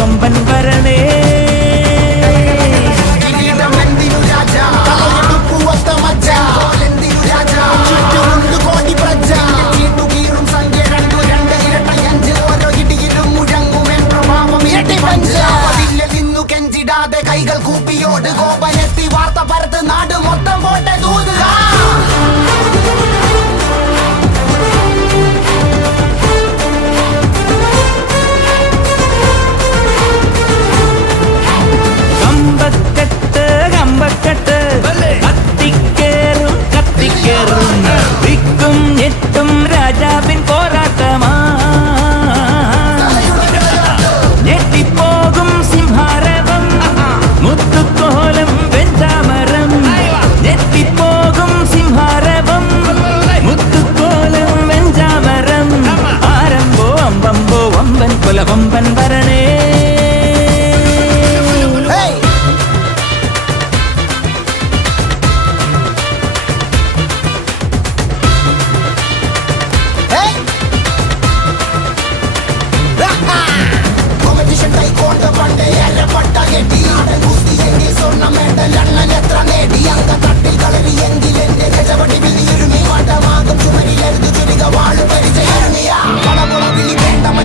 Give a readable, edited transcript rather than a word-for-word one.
കൊമ്പൻ വരണേ കൈകൾ കൂപ്പിയോട് കോപനെത്തി വാർത്ത പരത്ത് നാട് മൊത്തം പോട്ടെ തൂതുക കമ്പക്കെട്ട് കമ്പക്കെട്ട് കത്തിക്കേറും കത്തിക്കേറും വിക്കും ഞെട്ടും രാജാവിൻ പോരാട്ടമാ ഞെട്ടിപ്പോകും സിംഹാരവം മുത്തുക്കോലം വെഞ്ചാമരം ഞെട്ടിപ്പോകും സിംഹാരവം മുത്തുക്കോലം വെഞ്ചാമരം ആരംഭോ അമ്പമ്പോ വമ്പൻ കൊല വമ്പൻ വരണേ Competition taekwondo pande alle patta getti aden gusti jengi sonna medal anna netra